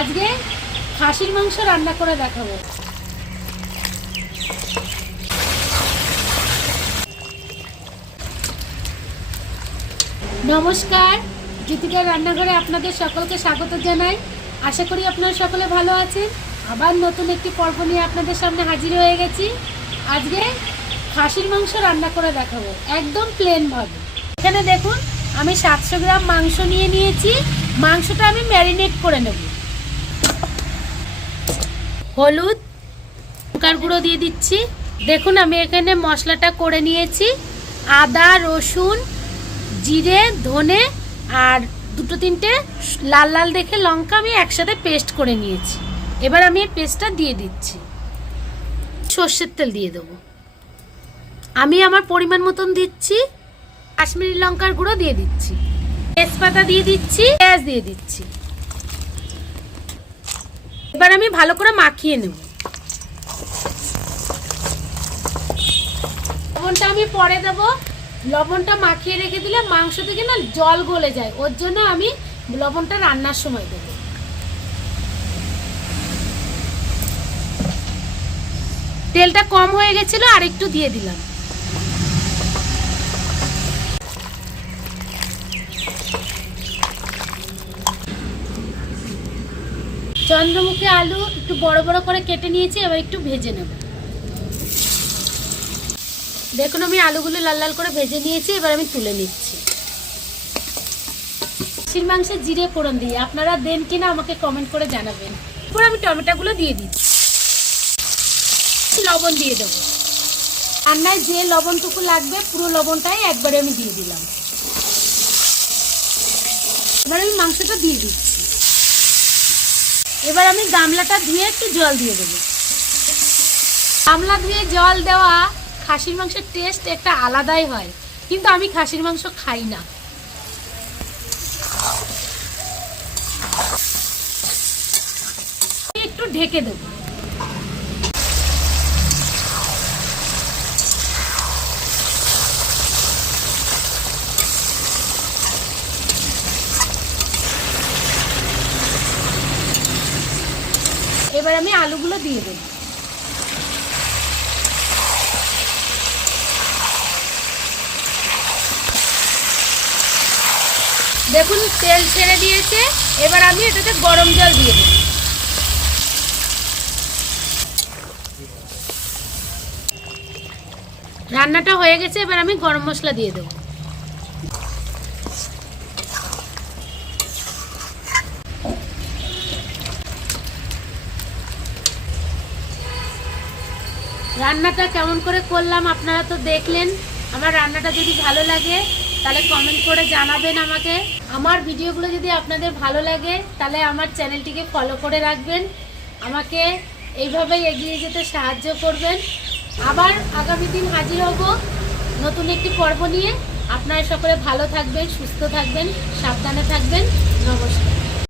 আজকে খাসির মাংস রান্না করে দেখাবো। নমস্কার, গীতিকার রান্নাঘরে আপনাদের সকলকে স্বাগত জানাই। আশা করি আপনারা সকলে ভালো আছেন। আবার নতুন একটি পর্ব নিয়ে আপনাদের সামনে হাজির হয়ে গেছি। আজকে খাসির মাংস রান্না করে দেখাবো একদম প্লেন ভাবে। এখানে দেখুন আমি 700 গ্রাম মাংস নিয়ে নিয়েছি। মাংসটা আমি ম্যারিনেট করে নেব। হলুদ, লঙ্কার গুঁড়ো দিয়ে দিচ্ছি। দেখুন আমি এখানে মশলাটা করে নিয়েছি। আদা, রসুন, জিরে, ধনে আর দুটো তিনটে লাল লাল দেখে লঙ্কা আমি একসাথে পেস্ট করে নিয়েছি। এবার আমি এই পেস্টটা দিয়ে দিচ্ছি। সর্ষের তেল দিয়ে দেবো। আমি আমার পরিমাণ মতন দিচ্ছি। কাশ্মীরি লঙ্কার গুঁড়ো দিয়ে দিচ্ছি। তেজপাতা দিয়ে দিচ্ছি। পেঁয়াজ দিয়ে দিচ্ছি। এবার আমি ভালো করে মাখিয়ে নেব। লবণটা আমি পরে দেব। লবণটা মাখিয়ে রেখে দিলে মাংস থেকে না জল গলে যায়, ওর জন্য আমি লবণটা রান্নার সময় দেব। তেলটা কম হয়ে গেছিল, আর একটু দিয়ে দিলাম। চন্দ্রমুখী আলু একটু বড় বড় করে কেটে নিয়েছি, এবার একটু ভেজে নেব। দেখুন আমি আলুগুলো লাল লাল করে ভেজে নিয়েছি, এবার আমি তুলে নিচ্ছি। খাসির মাংসে জিরে ফোড়ন দিয়ে আপনারা দেন কিনা আমাকে কমেন্ট করে জানাবেন। এরপর আমি টমেটোগুলো দিয়ে দিচ্ছি। লবণ দিয়ে দেবো। রান্নায় যে লবণটুকু লাগবে পুরো লবণটাই একবারে আমি দিয়ে দিলাম। এবার আমি মাংসটা দিয়ে দিচ্ছি। এবার আমি গামলাটা ধুয়ে একটু জল দিয়ে দেবো। গামলা ধুয়ে জল দেওয়া খাসির মাংসের টেস্ট একটা আলাদাই হয়, কিন্তু আমি খাসির মাংস খাই না। একটু ঢেকে দেব। এবার আমি আলুগুলো দিয়ে দেব। দেখুন তেল ছেড়ে দিয়েছে। এবার আমি এটাতে গরম জল দিয়ে দেব। রান্নাটা হয়ে গেছে, এবার আমি গরম মশলা দিয়ে দেব। রান্নাটা কেমন করে করলাম আপনারা তো দেখলেন। আমার রান্নাটা যদি ভালো লাগে তাহলে কমেন্ট করে জানাবেন আমাকে। আমার ভিডিওগুলো যদি আপনাদের ভালো লাগে তাহলে আমার চ্যানেলটিকে ফলো করে রাখবেন। আমাকে এইভাবেই এগিয়ে যেতে সাহায্য করবেন। আবার আগামী দিন হাজির হব নতুন একটি পর্ব নিয়ে। আপনারা সকলে ভালো থাকবেন, সুস্থ থাকবেন, সাবধানে থাকবেন। নমস্কার।